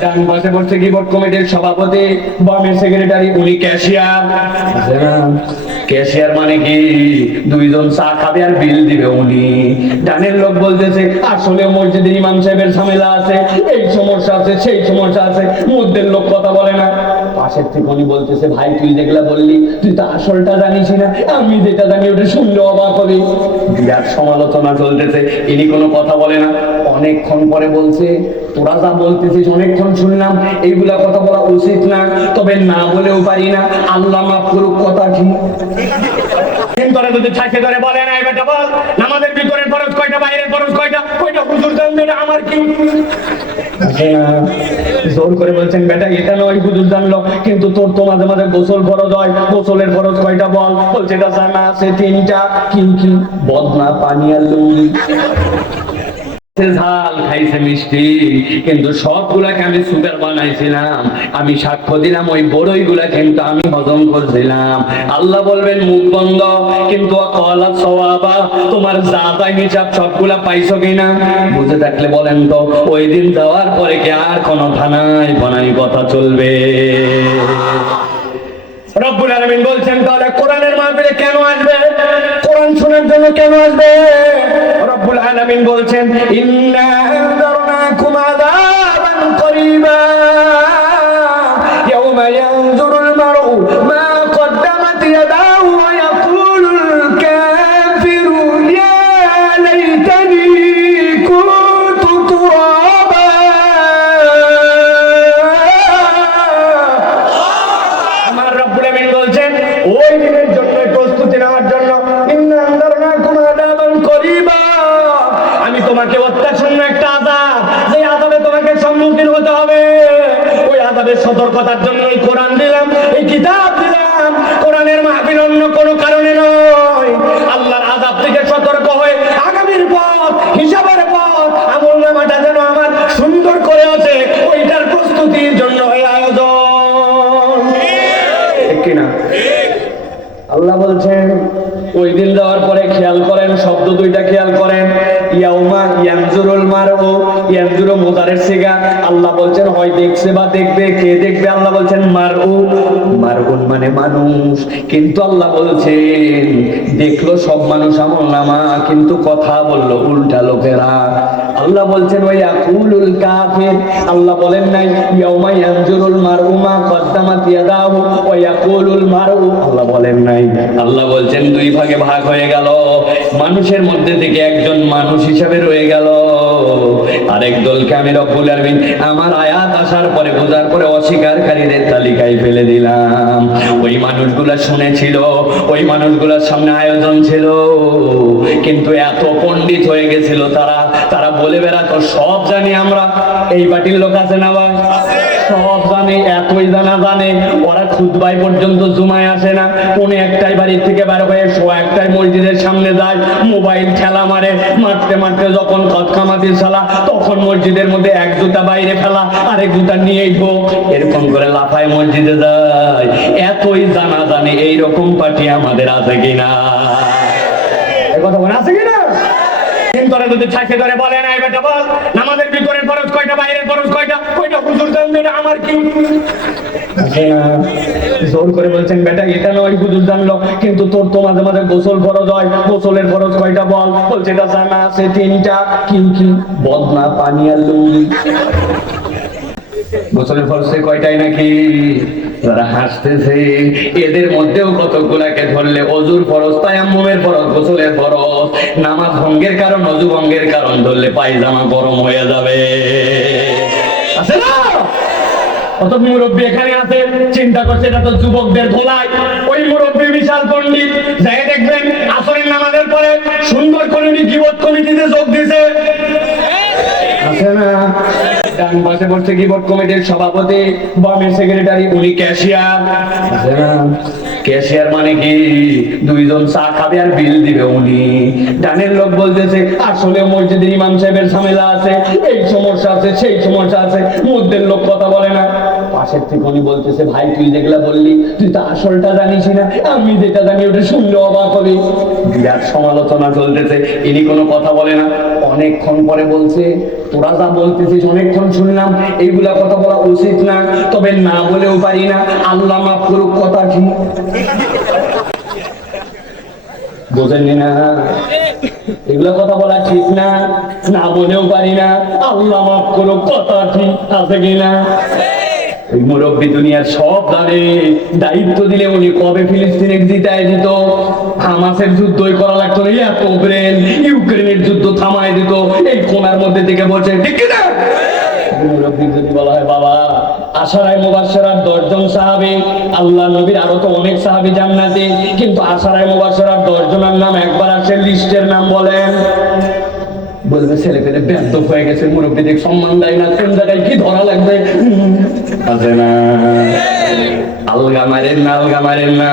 ডান পাশে বসছে কি বোর্ড কমিটির সভাপতি, বামের সেক্রেটারি উনি ক্যাশিয়ার ক্যাশিয়ার মানে কি? দুইজন চা খাবে আর বিল দিবে উনি। ডানের লোক বলতেছে, আসলে মসজিদের ইমাম সাহেবের ঝামেলা আছে, এই সমস্যা আছে, সেই সমস্যা আছে। মধ্যের লোক কথা বলে না। পাশের থেকে উনি বলতেছে, ভাই, তুই যেগুলা বললি, তুই তো আসলটা জানিস না। আমি যেটা জানি, ওটা শুনলে অবাক হবি। বিরাট সমালোচনা চলতেছে, ইনি কোনো কথা বলে না। অনেকক্ষণ পরে বলছে, তোরা যা বলতেছিস, অনেকক্ষণ শুনলাম। এইগুলা কথা বলা উচিত না, তবে না বলেও পারি না। আল্লাহ মাফ করুক, কথা কি? নামাজের ভিতরের ফরজ কয়টা, বাইরের ফরজ কয়টা? কয়টা? হুজুর আমার কি? জোর করে বলছেন, বেটা, এটা নয়, হুজুর জানলো। কিন্তু তোর তো মাঝে মাঝে গোসল ফরজ হয়। গোসলের ফরজ কয়টা বল? বলছে, এটা জানা আছে তিনটা। কি কি বদনা, পানি আর লুঙ্গি? ঝাল, খাইছে মিষ্টি। কিন্তু সবগুলাকে আমি সুগার বানাইছিলাম। আমি সাক্ষ্য দিলাম, ওই বড়ই গুলা কিন্তু আমি হজম করছিলাম। আল্লাহ বলবেন, মুখ বন্ধ। কিন্তু তোমার হিসাব সবগুলা পাইছো কিনা? বুঝে থাকলে বলেন তো, ওই দিন যাওয়ার পরে কি আর কোনো থানায় বানাই কথা চলবে? রব্বুল আলামিন বলছেন, তাহলে কোরআনের মাহফিলে কেন আসবে? কোরআন শোনার জন্য কেন আসবে? রব্বুল আলামিন বলছেন, ইন্না আনজারনাকুম আযাবান করিবা। ইয়াওমা ইয়ানজুরুল মারউ, মা কদ্দামাত ইয়াদাহু ওয়া ইয়াকুলুল কাফিরু ইয়া লাইতানি কুনতু তুরাবা আমার রব্বুল আমিন বলছেন, ওই ওই আযাবের সতর্কতার জন্য এই কোরআন দিলাম, এই কিতাব দিলাম। কোরআনের মাহফিল অন্য কোনো কারণে নয়। আল্লাহর আযাব থেকে সতর্ক হয়ে আগামীর পথ, হিসাবের পথ, আমল নামাটা যেন আমার সুন্দর করে আছে, ওইটার প্রস্তুতির জন্য এই আয়োজন। কিনা? আল্লাহ বলছেন, ওই দিন যাওয়ার পরে খেয়াল করেন, শব্দ দুইটা খেয়াল করেন। ইয়াউমা মারউ মুদারের সিগা। আল্লাহ বলছেন, হয়, দেখছে বা দেখবে, কে দেখবে? আল্লাহ বলছেন, মারউ। মানে মানুষ। কিন্তু আল্লাহ বলছেন, দেখল সব মানুষ আমল নামা, কিন্তু কথা বলল উল্টা লোকেরা। আল্লাহ বলছেন, ওই আকুলুল কাফির। আল্লাহ বলেন নাই, ইয়াউমা ইয়ানজুরুল মারউ মা কদ্দামাত ইয়াদাহু ওয়া ইয়াকুলুল মারউ। আল্লাহ বলেন নাই। আল্লাহ বলছেন, দুই ভাগে ভাগ হয়ে গেল। মানুষের মধ্যে থেকে একজন মানুষ হিসেবে রয়ে গেল। আরেক দলকে আমি রব্বুল আলামিন আমার আয়াত আসার পরে বোঝার পরে অস্বীকারীদের তালিকায় ফেলে দিলাম। ওই মানুষগুলা শুনেছিল, ওই মানুষগুলার সামনে আয়োজন ছিল। কিন্তু এত পণ্ডিত হয়ে গেছিল তারা তারা বলে বেড়াতো, সব জানি আমরা, এই বাটির লোক আছে না ভাই? সব জানে এতই জানা জানে, ওরা খুদবাই পর্যন্ত জুমায় আসে না। কোন একটাই বাড়ির থেকে বার হয়ে শো একটাই মসজিদের সামনে যায়, মোবাইল খেলা মারে, মারতে মারতে যখন কতকামাতির সালা তখন মসজিদের মধ্যে এক জুতা বাইরে ফেলা, আরেক জুতা নিয়েই ঢোক এরকম করে লাফায় মসজিদে যায়। এতই জানা জানে এইরকম পার্টি আমাদের আছে কিনা। কথা মনে আছে কিনা? যদি ধরে বলে না বেটা বল, নামাজের ফরজ কয়টা, বাইরের ফরজ কয়টা? কয়টা হুজুর আমার কি? জোর করে বলছেন, বেটা, এটা নয়, হুজুর জানলো, কিন্তু তোর তো মাঝে মাঝে গোসল ফরজ হয়, গোসলের ফরজ কয়টা বল? বলছে, এটা জানা আছে তিনটা কি কি বদনা, পানি লুঙ্গি। গোসলের ফরজে কয়টাই নাকি? তারা হাসতেছে। এদের মধ্যেও কতগুলাকে ধরলে অজুর ফরজ, তায়াম্মুমের ফরজ, গোসলের ফরজ। নামাজ ভঙ্গের কারণ, অজু ভঙ্গের কারণ ধরলে পায়জামা গরম হয়ে যাবে। আছে না? কত মুরব্বী আছে, চিন্তা করছে এটা তো যুবকদের ধোলাই। ওই মুরব্বী বিশাল পণ্ডিত, যাই দেখবেন, আসরের পাশে বসছে কিবোর্ড কমিটির সভাপতি বামের সেক্রেটারি উনি ক্যাশিয়ার ক্যাশিয়ার মানে কি? দুইজন চা খাবে আর বিল দিবে উনি। ডানের লোক বলতেছে, আসলে মসজিদের ইমাম সাহেবের ঝামেলা আছে, এই সমস্যা আছে, সেই সমস্যা আছে মধ্যের লোক কথা বলে না। পাশের থেকে উনি বলতেছে, ভাই, তুই যেগুলা বললি, তুই তো আসলটা জানিস না, আমি যেটা জানি ওটা শুনলে অবাক হবে। বিরাট সমালোচনা চলতেছে, ইনি কোনো কথা বলে না। অনেকক্ষণ পরে বলছে, তোরা যা বলতেছিস অনেকক্ষণ শুনলাম, এইগুলা কথা বলা উচিত না, তবে না বলেও পারি না। আল্লাহ মাফ করুক, কথা কি? বোঝেননি না? এগুলো কথা বলা ঠিক না না বলেও পারি না। আল্লাহ মাফ করো কথা ঠিক আছে কিনা? এই মুরব্বী দুনিয়ার সব জানে দায়িত্ব দিলে উনি কবে ফিলিস্তিনে জিতায় দিত হামাসের যুদ্ধই করা লাগতো না এত ব্রেন ইউক্রেনের যুদ্ধ থামায় দিত। এই কোনার মধ্যে থেকে বলছে, ঠিক না আশারায় আল্লাহ নবীর আরও তো অনেক কিন্তু আশারায় নাম একবার লিস্টের নাম বলেন। বলবে ছেলে পেলে ব্যর্থ হয়ে গেছে মুরব্বীদের সম্মান দেয় না কোন জায়গায় কি ধরা লাগবে? আছে না। আলগা মারেন না আলগা মারেন না।